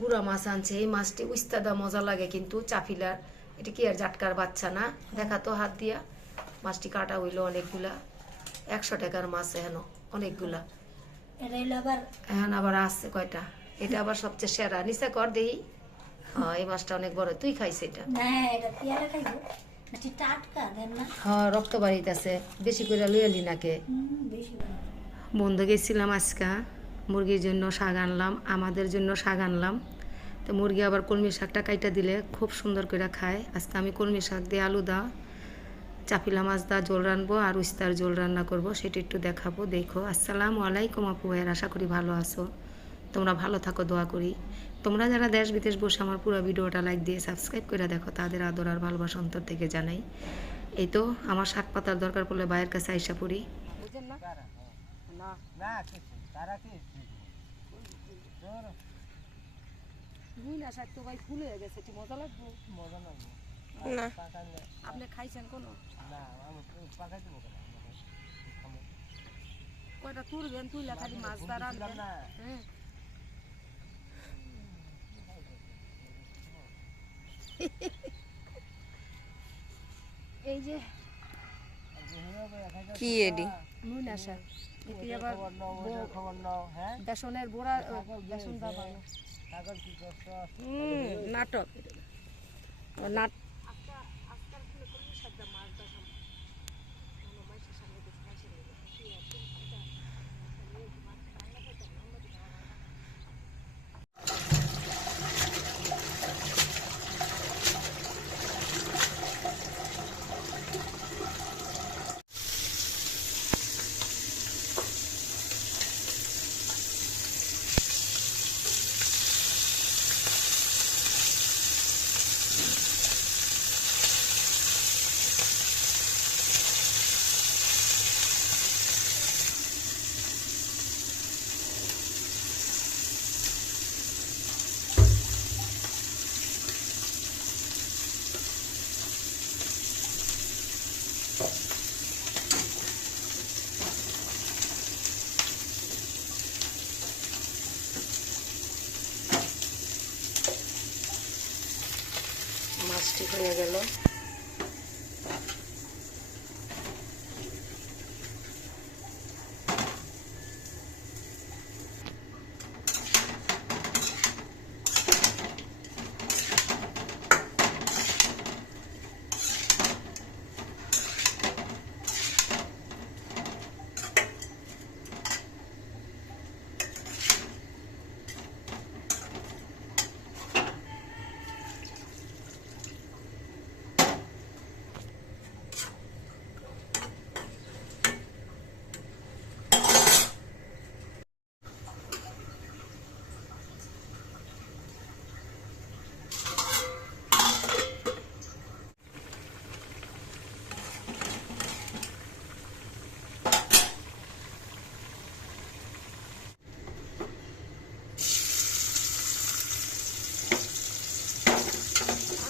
গুড়া মাছ আনছে এই মাছটি উস্তাদা মজা লাগে কিন্তু চাপিলার এটা কি আর জাটকার বাচ্চা না? দেখা তো হাত দিয়া। মাছটি কাটা হইল অনেকগুলা। একশো টাকার মাছ এখন অনেকগুলা। হইল আবার আসছে কয়টা? এটা আবার সবচেয়ে সেরা। নিচে কর দেই। হ্যাঁ এই মাছটা অনেক বড়। তুই খাইছে এটা। না। হ্যাঁ রক্ত বাড়িতেছে। বেশি করে লইয়া লি নাকে? বন্ধু গেছিলাম আজকে মুরগির জন্য শাক আনলাম, আমাদের জন্য শাক আনলাম। তো মুরগি আবার কলমি শাকটা কাইটা দিলে খুব সুন্দর করে খায়। আজকে আমি কলমি শাক দিয়ে আলু দা, চাপিলা মাছ দা জোল রানবো আর উস্তার জোল রান্না করব, সেটা একটু দেখাবো। দেখো, আসসালামু আলাইকুম আপু ভাইয়ের, আশা করি ভালো আছো। তোমরা ভালো থাকো, দোয়া করি। তোমরা যারা দেশ বিদেশ বসে আমার পুরো ভিডিওটা লাইক দিয়ে সাবস্ক্রাইব করে দেখো, তাদের আদর আর ভালোবাসা অন্তর থেকে জানাই। এই তো, আমার শাক পাতার দরকার পড়লে ভাইয়ের কাছে আইসা পড়ি। না? না। না কিছু তারা কি? বুইলা শাক তো ভাই ফুল হয়ে গেছে কি মজা লাগবে? মজা লাগবে। না। আপনি খাইছেন কোনো? না আমি পাকাই দেবো কেন? কয়টা তুলবেন? তুইলা খালি মাছ দ্বারা হ্যাঁ। এই যে কি এডি? মুইলা শাক এটি আবার হ্যাঁ? বেসনের বড়া বেসন নাটক। নাট মাছটি হয়ে গেল।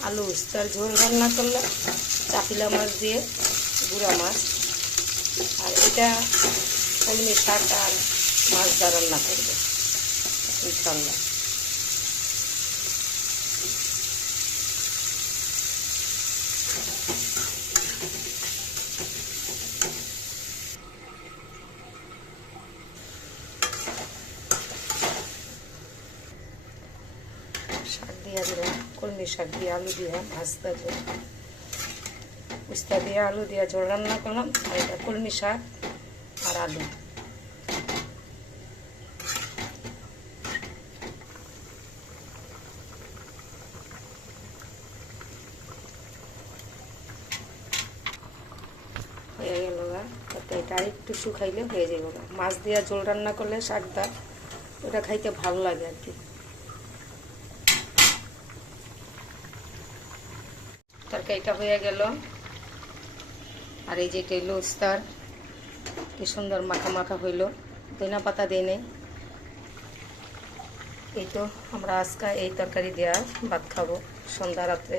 আলু উস্তার ঝোল রান্না করলাম, চাপিলা মাছ দিয়ে, গুঁড়া মাছ। আর এটা কলমি শাক আর মাছ দা রান্না করবে ইনশাল্লাহ শাক দিয়ে দিলাম। কলমি শাক দিয়ে আলু দিয়ে মাছ দিয়ে উস্তা দিয়ে আলু দিয়ে ঝোল রান্না করলাম, আর এটা কলমি শাক আর আলু। হয়ে গেল এটা আরেকটু শুকাইলে হয়ে যাবে মাছ দিয়ে ঝোল রান্না করলে শাকটা, ওটা খাইতে ভালো লাগে আর কি। তরকারিটা হয়ে গেল। আর এই যে এটা এলো উস্তার কি সুন্দর মাখা মাখা হইল। দইনা পাতা দিয়ে নেই। এই তো আমরা আজকে এই তরকারি দেওয়া ভাত খাব সন্ধ্যা রাত্রে।